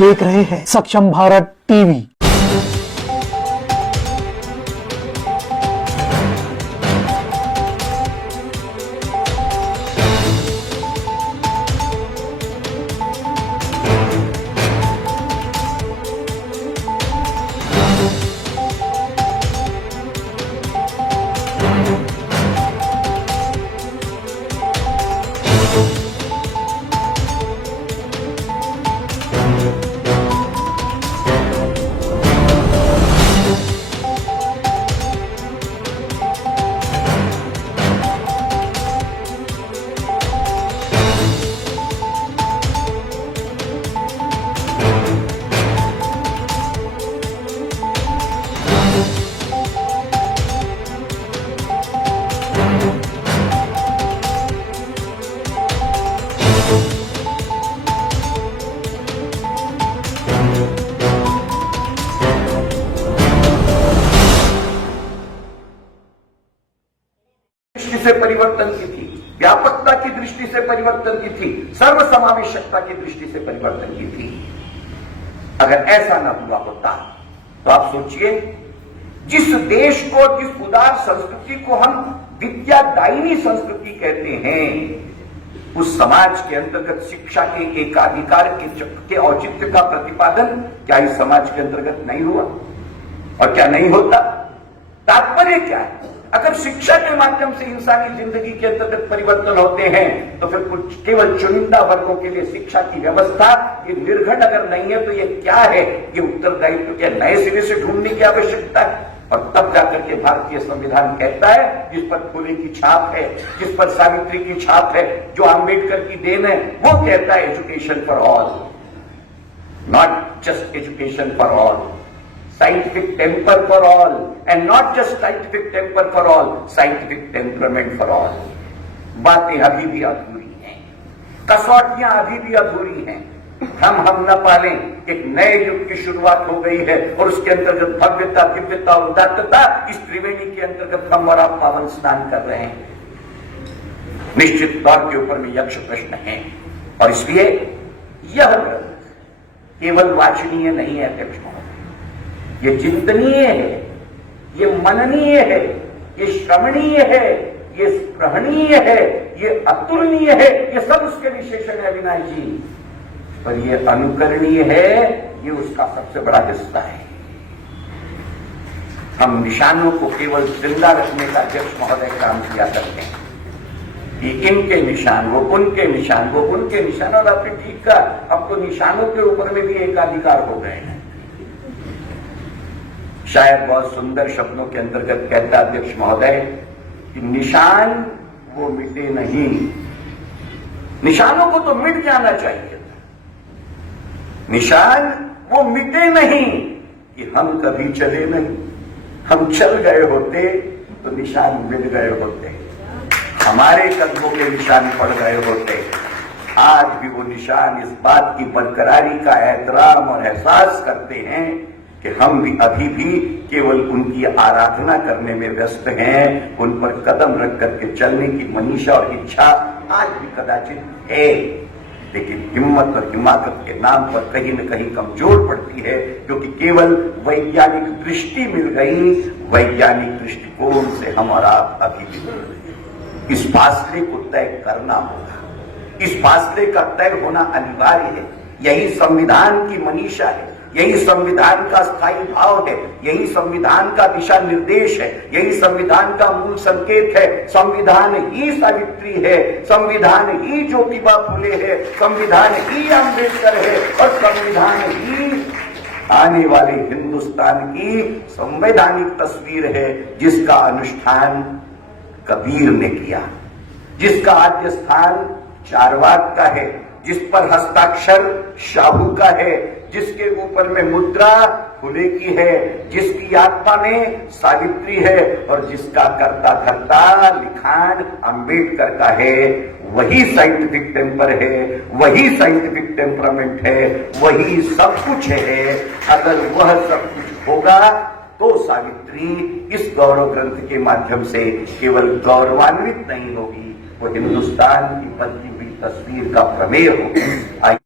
देख रहे हैं सक्षम भारत टीवी। से परिवर्तन की थी, व्यापकता की दृष्टि से परिवर्तन की थी, सर्वसमावेशकता की दृष्टि से परिवर्तन की थी। अगर ऐसा न हुआ होता तो आप सोचिए, जिस देश को, जिस उदार संस्कृति को हम विद्यादायिनी संस्कृति कहते हैं, उस समाज के अंतर्गत शिक्षा के एकाधिकार के औचित्य का प्रतिपादन क्या इस समाज के अंतर्गत नहीं हुआ? और क्या नहीं होता? तात्पर्य क्या है? अगर शिक्षा के माध्यम से इंसानी जिंदगी के अंतर्गत परिवर्तन होते हैं तो फिर कुछ केवल चुनिंदा वर्गों के लिए शिक्षा की व्यवस्था ये निर्घट अगर नहीं है तो ये क्या है? ये उत्तरदायित्व के नए सिरे से ढूंढने की आवश्यकता है। और तब जाकर के भारतीय संविधान कहता है, जिस पर फुले की छाप है, जिस पर सावित्री की छाप है, जो आंबेडकर की देन है, वो कहता है education for all, not just education for all, scientific temper for all, and not just scientific temper for all, scientific temperament for all। बातें अभी भी अधूरी हैं, कसौटियां अभी भी अधूरी हैं। हम न पालें, एक नए युग की शुरुआत हो गई है और उसके अंतर्गत भव्यता, दिव्यता और उदात्तता, इस त्रिवेणी के अंतर्गत हम और आप पावन स्नान कर रहे हैं। निश्चित तौर के ऊपर में यक्ष प्रश्न है और इसलिए यह ग्रंथ केवल वाचनीय नहीं है अध्यक्ष महोदय, ये चिंतनीय है, ये मननीय है, ये श्रवणीय है, ये स्पृहणीय है, ये अतुलनीय है, ये सब उसके विशेषण है अविनाश जी। पर ये अनुकरणीय है, ये उसका सबसे बड़ा हिस्सा है। हम निशानों को केवल जिंदा रखने का अध्यक्ष महोदय काम किया करते हैं कि इनके निशान, वो उनके निशान, वो उनके निशान। और आपने ठीक कहा, अब तो निशानों के ऊपर में भी एकाधिकार हो गए हैं। शायद बहुत सुंदर शब्दों के अंतर्गत कहता अध्यक्ष महोदय कि निशान वो मिटे नहीं, निशानों को तो मिट जाना चाहिए, निशान वो मिटे नहीं कि हम कभी चले नहीं। हम चल गए होते तो निशान मिट गए होते, हमारे कदमों के निशान पड़ गए होते। आज भी वो निशान इस बात की बरकरारी का एहतराम और एहसास करते हैं कि हम भी अभी भी केवल उनकी आराधना करने में व्यस्त हैं। उन पर कदम रख करके चलने की मनीषा और इच्छा आज भी कदाचित है, लेकिन हिम्मत और हिमाकत के नाम पर कहीं न कहीं कमजोर पड़ती है, क्योंकि केवल वैज्ञानिक दृष्टि मिल गई। वैज्ञानिक दृष्टिकोण से हम और आप अभी भी इस फासले को तय करना होगा, इस फासले का तय होना अनिवार्य है। यही संविधान की मनीषा है, यही संविधान का स्थायी भाव है, यही संविधान का दिशा निर्देश है, यही संविधान का मूल संकेत है। संविधान ही सावित्री है, संविधान ही ज्योतिबा फुले है, संविधान ही अम्बेडकर है और संविधान ही आने वाले हिंदुस्तान की संवैधानिक तस्वीर है, जिसका अनुष्ठान कबीर ने किया, जिसका आद्य स्थान चारवाक का है, जिस पर हस्ताक्षर शाहू का है, जिसके ऊपर में मुद्रा फुले की है, जिसकी आत्मा में सावित्री है और जिसका कर्ता धर्ता लिखान अम्बेडकर का है। वही साइंटिफिक टेम्पर है, वही साइंटिफिक टेम्परामेंट है, वही सब कुछ है। अगर वह सब कुछ होगा तो सावित्री इस गौरव ग्रंथ के माध्यम से केवल गौरवान्वित नहीं होगी, वो हिंदुस्तान की बदली हुई तस्वीर का प्रमेय होगी।